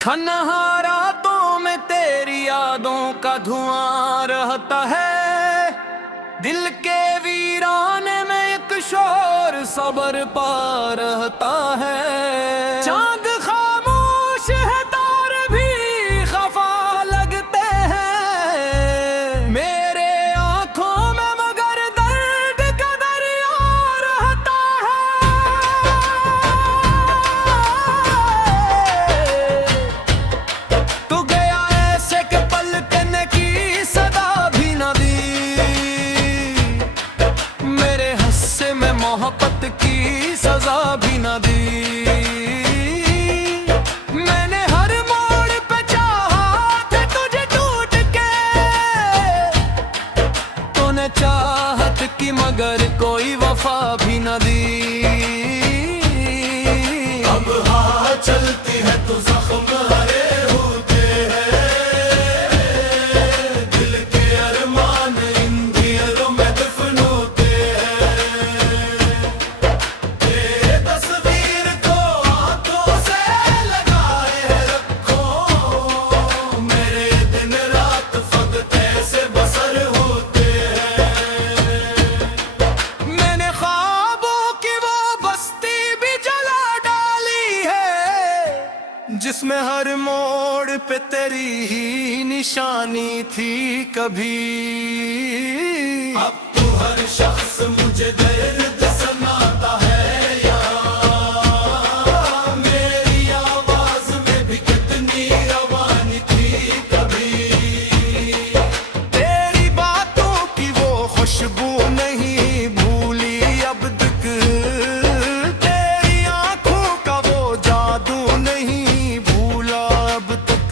तन्हा रातों में तेरी यादों का धुआं रहता है। दिल के वीराने में एक शोर सबर पा रहता है। चांद खामोश है, तारे भी खफा लगते हैं मेरे आंखों में, मगर दर्द का दरिया रहता है। तू गया ऐसे के पलटने की सदा भी न दी, मेरे हस्से में मोहब्बत की सजा भी न दी। मैंने हर मोड़ पे चाहा था तुझे टूट के, तूने चाहत की मगर कोई वफा भी न दी। अब हाँ चलती है तो जख्म हरे होते हैं, दिल के अरमान इन दिलों में दफन होते हैं। तेरे तस्वीर को आंखों से लगाए रखो, मेरे दिन रात फकत ऐसे बसर होते हैं। मैंने ख्वाबों की वो बस्ती भी जला डाली है, जिसमें हर मोड़ पे तेरी ही निशानी थी कभी। अब तो हर शख्स मुझे दर्द सुनाता है यार, मेरी आवाज में भी कितनी रवानी थी कभी। तेरी बातों की वो खुशबू नहीं भूली अब तक, तेरी आंखों का वो जादू नहीं भूला अब तक।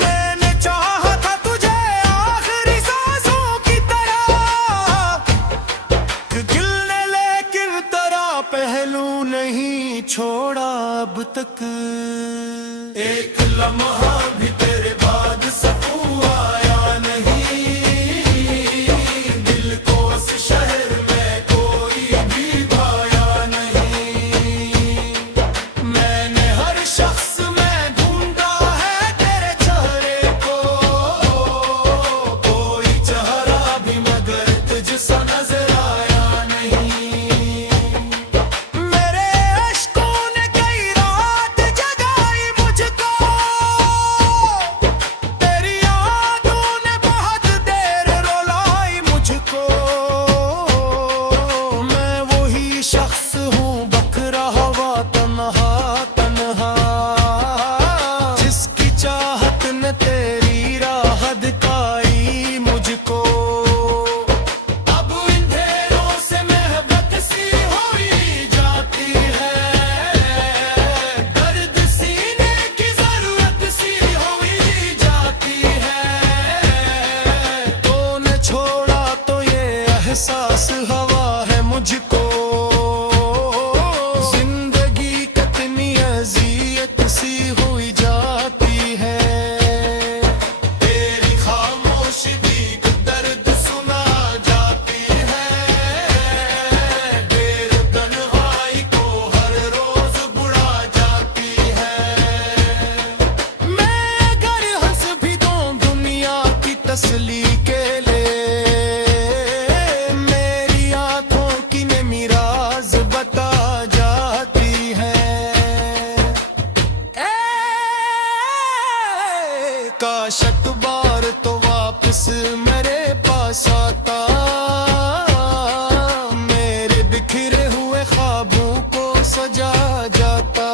मैंने चाहा था तुझे आखिरी सांसों की तरह, गिलने लेकिन तेरा पहलू नहीं छोड़ा अब तक। एक लम्हा भी तेरे बाद सकूं आया नहीं, दिल को इस शहर में कोई भी भाया नहीं। मैंने हर शख्स में ढूंढा है तेरे चेहरे को, कोई चेहरा भी मगर तुझसा नजर आया नहीं। मेरे अश्कों ने कई रात जगाई मुझको, तेरी यादों ने बहुत देर रुलाई मुझको। मैं वही शख्स हूँ बखरा हुआ तन्हा तन्हा, जिसकी चाहत ने तेरी राह दिखाई मुझको। अब इन ढेरों से महबत सी हुई जाती है, दर्द सीने की जरूरत सी हुई जाती है। तूने छोड़ा तो ये एहसास हवा है मुझको, जिंदगी कितनी अजियत सी हुई जाती है। तेरी खामोशी भी दर्द सुना जाती है, देर तन्हाई को हर रोज बुढ़ा जाती है। मैं अगर हंस भी दूं दुनिया की तसली के लिए, मेरी आंखों की नमी राज बता जाती है। काश एक बार तो वापस मेरे पास आता, मेरे बिखरे हुए ख्वाबों को सजा जाता।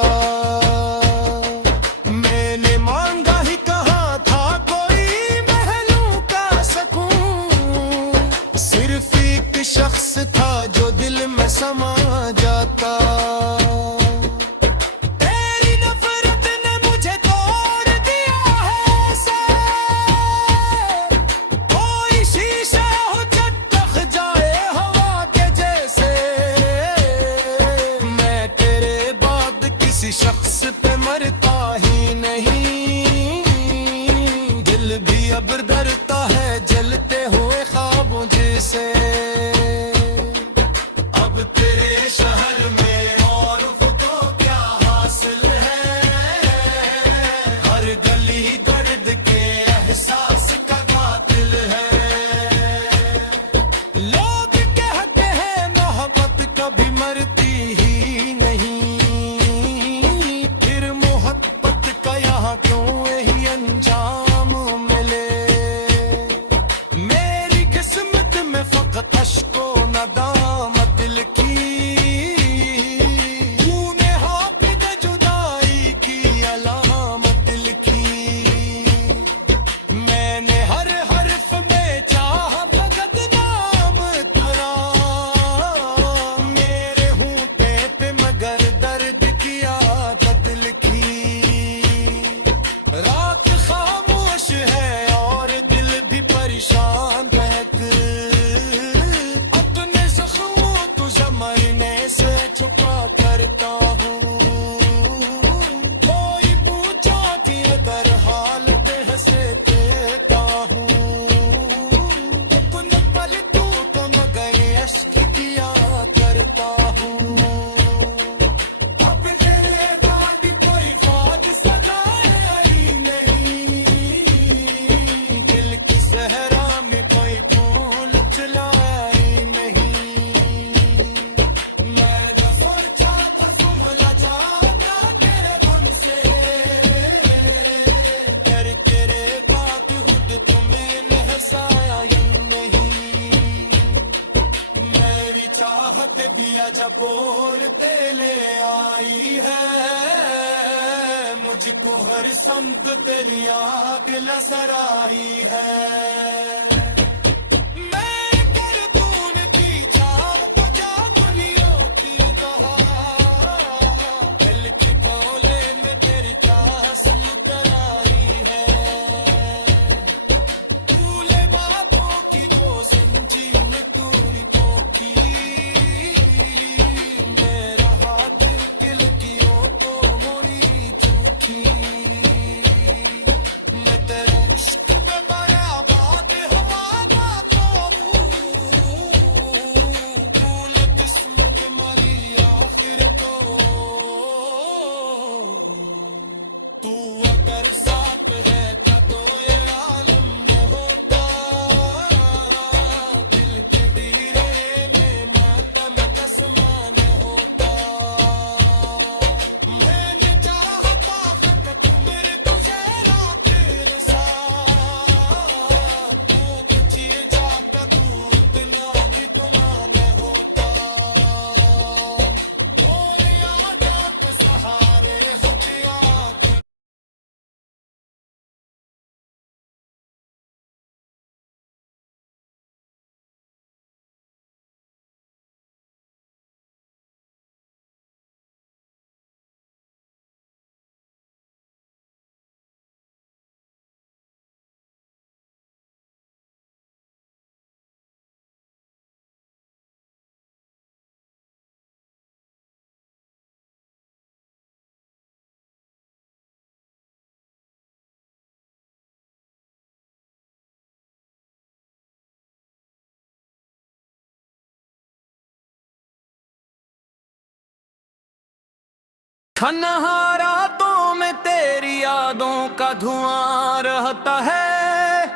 मैंने मांगा ही कहा था कोई महलों का सकून, सिर्फ एक शख्स था जो दिल में समा जाता। तेरी नफरत ने मुझे तोड़ दिया है ऐसे, कोई शीशा हो करते ले आई है, मुझको हर संत तेरी आग लसराई है। मैं कर दून की चाह तो जा दुनिया की कहा, दिल की डोले में तेरी प्यास उतर आई है। भूले बातों की वो संजी में दूरी पोखी, मेरा हाथ किलकियों को मोड़ी चूकी। मैं तेरे इश्क पे बर्बाद हमारा फूल किस्मत मरी आखिर को। तू अगर साथ है तो ये आलम होता, दिल के डीरे में मातम तस्मान होता। मैंने चाहा ताकत तू मेरे तुझे रात तेरे साथ, तू तुझे जाता तू इतना भी तो मान होता। और याद के सहारे होते आते तन्हा रातों में तेरी यादों का धुआं रहता है,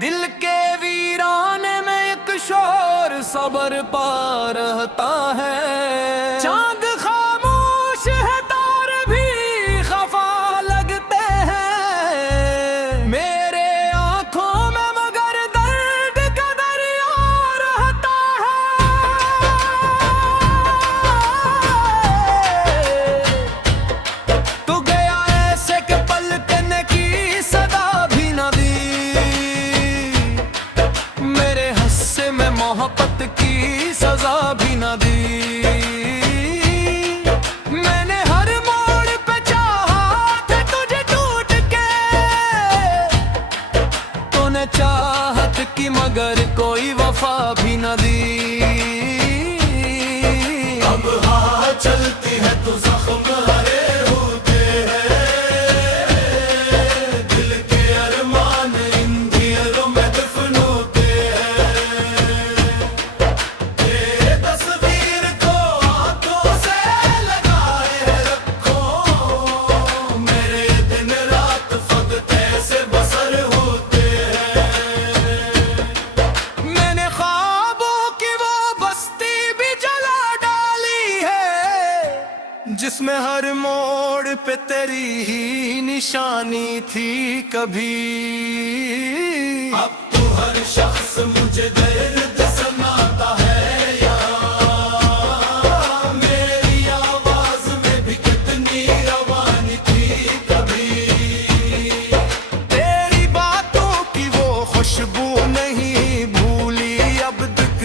दिल के वीराने में एक शोर सबर पा रहता है। चांद खामोश है तारे भी खफा लगते हैं, मेरे आंखों में मगर दर्द का दरिया रहता है। तू गया ऐसे के पलटने की सदा भी न दी, मेरे हस्से में मोहब्बत की सजा भी न दी। मैंने हर मोड़ पे चाहा था तुझे टूट के, तूने चाहत की मगर कोई वफा भी न दी। अब हाँ चलती है तो जख्म हरे होते हैं, दिल के अरमान इन दिलों में दफन होते हैं। तेरे तस्वीर को आंखों से लगाए रखो, मेरे दिन रात फकत ऐसे बसर होते हैं। मैंने ख्वाबों की वो बस्ती भी जला डाली है, जिसमें हर मोड़ पे तेरी ही निशानी थी कभी। अब तो हर शख्स मुझे दर्द सुनाता है यार, मेरी आवाज में भी कितनी रवानी थी कभी। तेरी बातों की वो खुशबू नहीं भूली अब तक,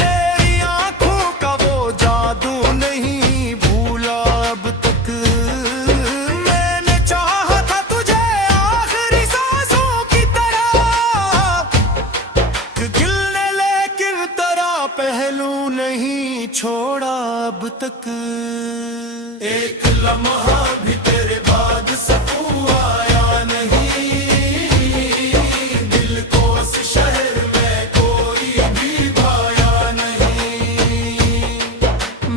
तेरी आंखों का वो जादू नहीं भूला अब तक। मैंने चाहा था तुझे आखिरी सांसों की तरह, गिलने लेकिन तेरा पहलू नहीं छोड़ा अब तक। एक लम्हा भी तेरे बाद सकूं आया नहीं, दिल को इस शहर में कोई भी भाया नहीं।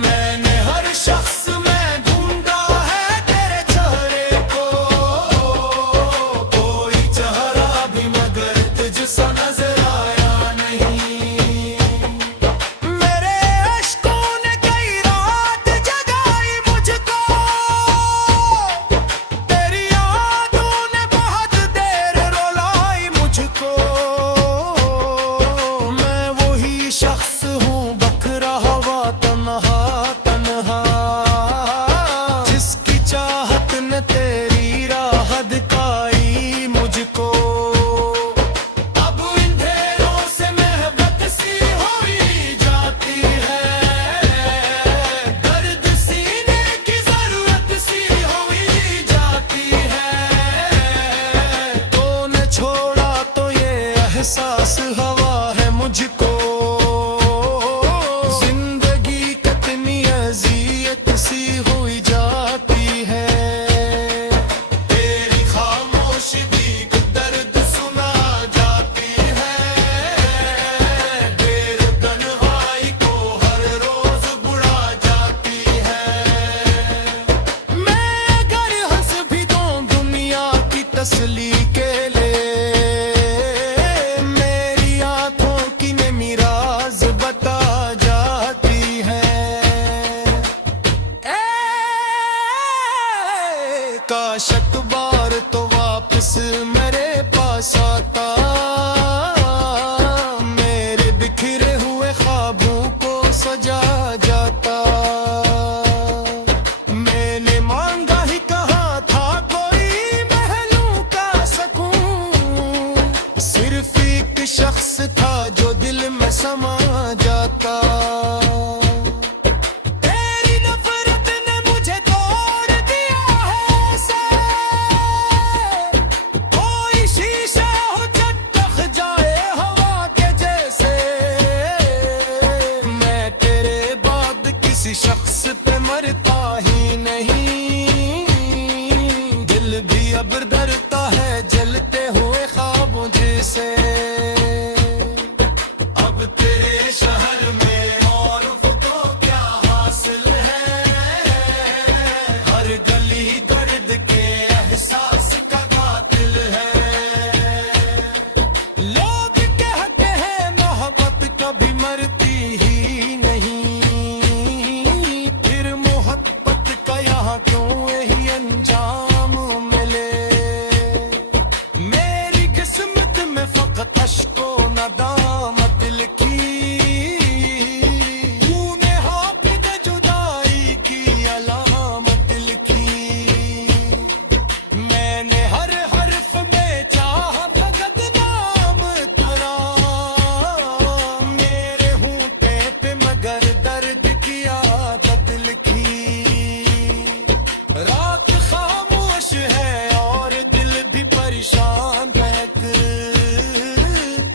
मैंने हर शख्स में ढूंढा है तेरे चेहरे को, कोई चेहरा भी मगर तुझसा नजर आया नहीं। मेरे अश्कों ने कई रात जगाई मुझको, आशिक बार तो वापस मेरे पास आता, मेरे बिखरे हुए ख्वाबों को सजा जाता। मैंने मांगा ही कहा था कोई महलों का सकून, सिर्फ एक शख्स था जो दिल में समा जाता। तेरी नफरत ने मुझे तोड़ दिया है ऐसे, कोई शीशा हो चटक जाए हवा के जैसे। मैं तेरे बाद किसी शख्स पे मरता ही नहीं, दिल भी अब डरता है जलते हुए ख्वाबों जैसे। अब तेरे शहर में और तो क्या हासिल है, हर गली दर्द के एहसास का कातिल है। लोग कहते हैं मोहब्बत कभी मरती ही नहीं, फिर मोहब्बत का यहाँ क्यों यही अंजाम मिले। मेरी किस्मत में फकत अश्को नदामत लिखी, तूने हाफिज जुदाई की अलामत लिखी। मैंने हर हर्फ में चाहा फकत नाम तेरा, मेरे होंठे पे मगर दर्द की आदत लिखी। रात खामोश है और दिल भी परेशान रहकर,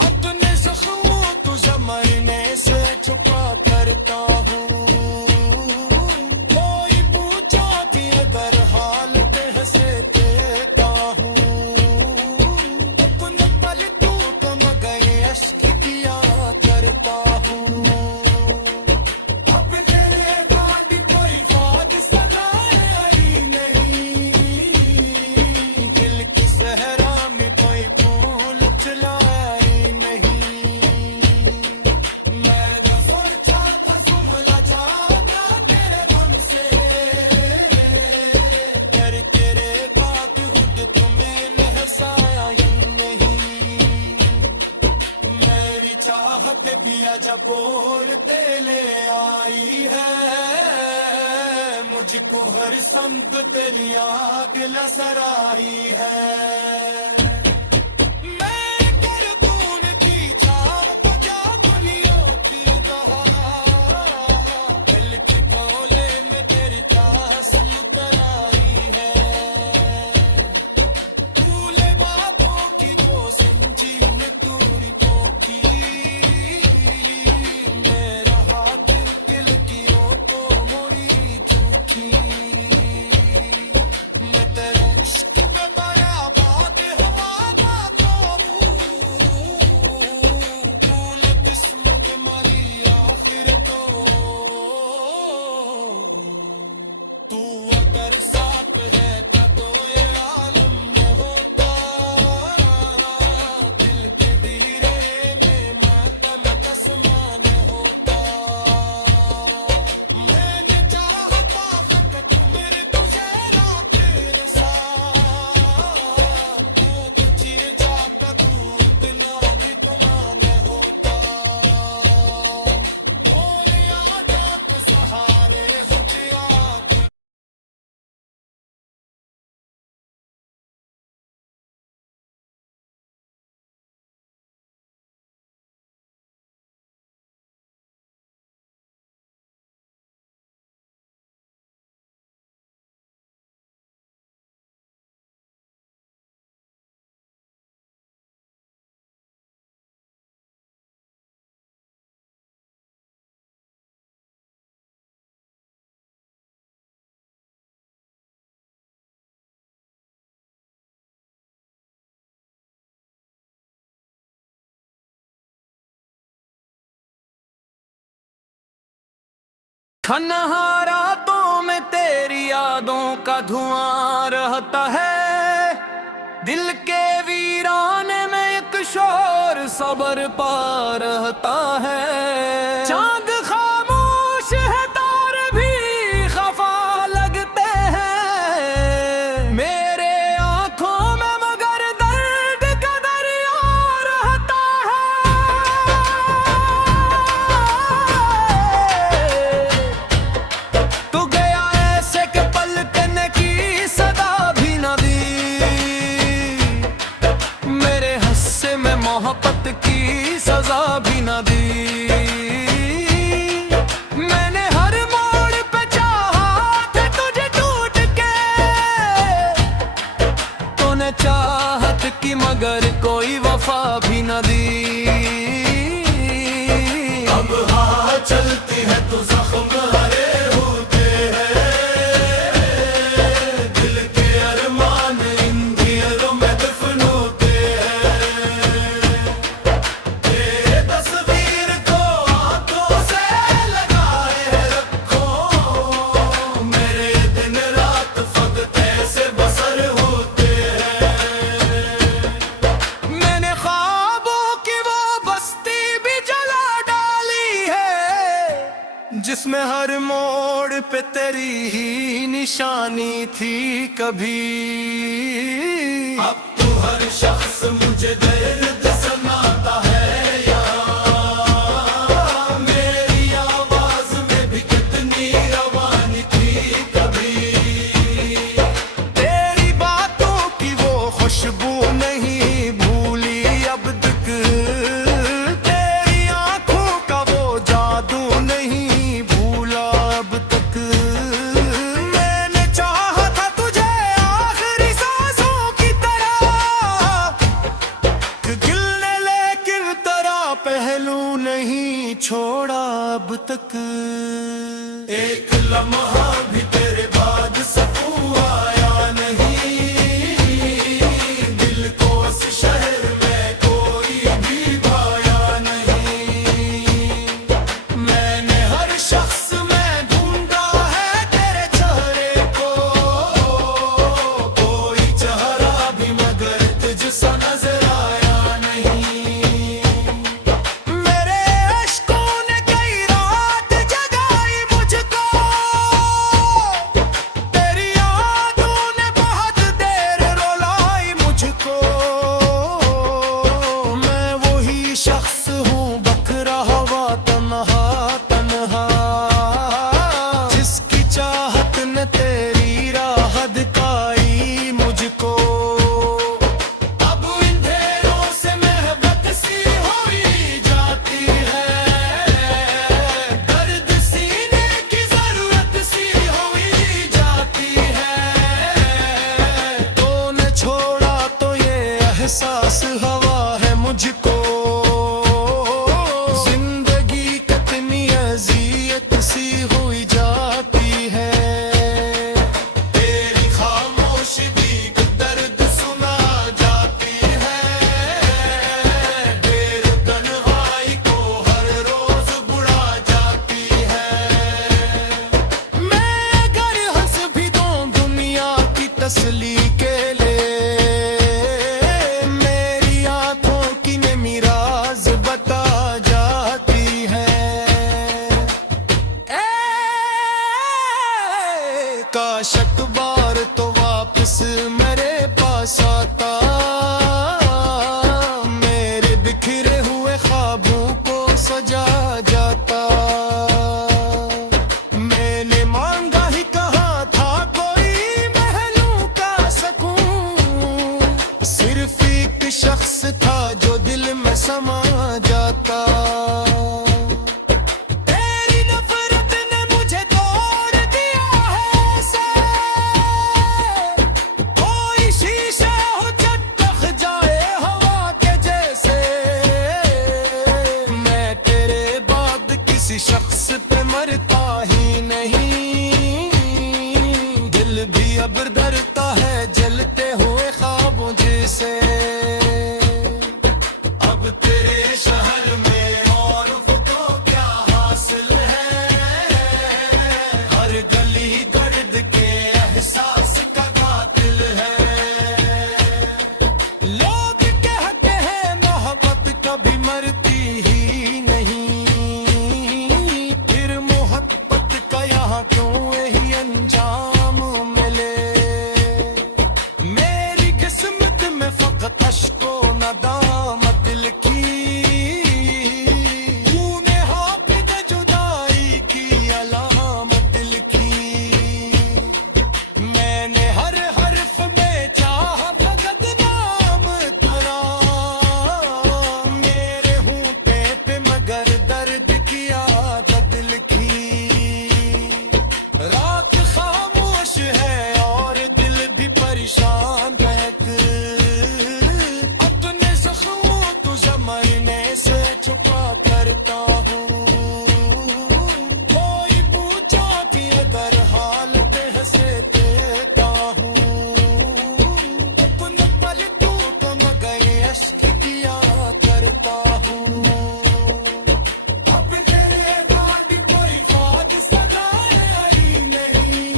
अपने जख्मों तुझे मरने से छुपा करता हूँ। कोई पूछा कि अगर हाल कैसे देता हूँ, अपने पल टूट मगर अश्क किया करता हूँ। अब तेरे बाद कोई बात सगाई नहीं, दिल की सहरा में कोई फूल चलाई नहीं। मैंने सोचा था सुलझा जाता तेरे गम से, कर तेरे बाद खुद तुम्हें हंसाया ही नहीं। मेरी चाहत भी अजब बोलते ले आई है, मुझको हर संत तेरी आग लसराई है। मैं करबून की चाल तो क्या दुनिया की बहार, दिल के कोले में तेरी तासम तराई है। भूले बातों की वो समझी न दूरी पोखी, मेरा हाथ दिल की तो मोरी चूकी। मैं तेरे इश्क पे बराबाद हुआ बातों, भूल जिस्म के मरी आखिर तो। तू अगर साथ है तो ये आलम होता, दिल के दीरे में मातम तस्मान होता। मैंने चाहा ताकत मेरे तुझे रात तेरे साथ, तू तुझे जाता तू इतना भी गुमान होता। और यादा के सहारे हुजिया तन्हा रातों में तेरी यादों का धुआं रहता है, दिल के वीराने में एक शोर सबर पा रहता है। चांद खामोश है तारे भी खफा लगते हैं, मेरे मोहब्बत की सजा भी न दी। मैंने हर मोड़ पे चाहा था तुझे टूट के, तूने चाहत की मगर कोई वफा भी न दी। अब हाँ चलती है तो जख्म हरे होते हैं, दिल के अरमान इन दिलों में दफन होते हैं। तेरे तस्वीर को आंखों से लगाए रखो, मेरे दिन रात फकत ऐसे बसर होते हैं। मैंने ख्वाबों की वो बस्ती भी जला डाली है, जिसमें हर मोड़ पे तेरी ही निशानी थी कभी। अब तो हर शख्स मुझे दर्द सुनाता है यार, मेरी आवाज में भी कितनी रवानी थी कभी। तेरी बातों की वो खुशबू नहीं भूली अब तक, तेरी आंखों का वो जादू नहीं भूला अब तक। मैंने चाहा था तुझे आखिरी सांसों की तरह, गिलने लेकिन तेरा पहलू नहीं छोड़ा अब तक। एक लम्हा भी तेरे बाद सकूं आया नहीं, दिल को इस शहर में कोई भी भाया नहीं। मैंने हर शख्स में ढूंढा है तेरे चेहरे को, कोई चेहरा भी मगर तुझसा नजर आया नहीं। मेरे अश्कों ने कई रात जगाई मुझको, तेरी यादों ने बहुत देर रुलाई मुझको। मैं वही शख्स हूँ बखरा हुआ तन्हा तन्हा, जिसकी चाहत ने तेरी राह दिखाई मुझको। अब इन ढेरों से महबत सी हुई जाती है, दर्द सीने की जरूरत सी हुई जाती है। तूने छोड़ा तो ये एहसास हवा है मुझको, जिंदगी कितनी अजियत सी हुई जाती है। तेरी खामोशी भी दर्द सुना जाती है, बेतन्हाई को हर रोज बुढ़ा जाती है। मैं अगर हंस भी दूं दुनिया की तसली के लिए, मेरी आंखों की नमी राज बता जाती है। काश एक बार तो वापस मेरे पास आता, मेरे बिखरे हुए ख्वाबों को सजा जाता। मैंने मांगा ही कहा था कोई महलों का सकून, सिर्फ एक शख्स था जो दिल में समा जाता। तेरी नफरत ने मुझे तोड़ दिया है ऐसे, कोई शीशा हो चटक जाए हवा के जैसे। मैं तेरे बाद किसी शख्स पे मरता ही नहीं, दिल भी अब डरता है जलते हुए ख्वाबों जैसे। तेरी शान बहक अपने जख्मों तुझे मरने से छुपा करता हूँ कोई पूछा कि अगर हाल पे हंसे देता हूँ अपने पल तू तो मगर अश्क किया करता हूँ अब तेरे बाद कोई बात सगाई नहीं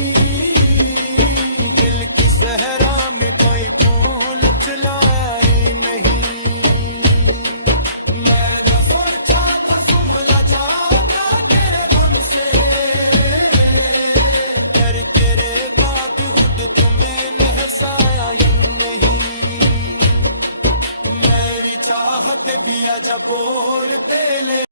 दिल की सहरा में कोई फूल चलाई नहीं मैं सोचा था सुमला जाता तेरे गम से कर तेरे बाद खुद तुम्हें हंसाया ही नहीं मेरी चाहत भी आजा बोलते ले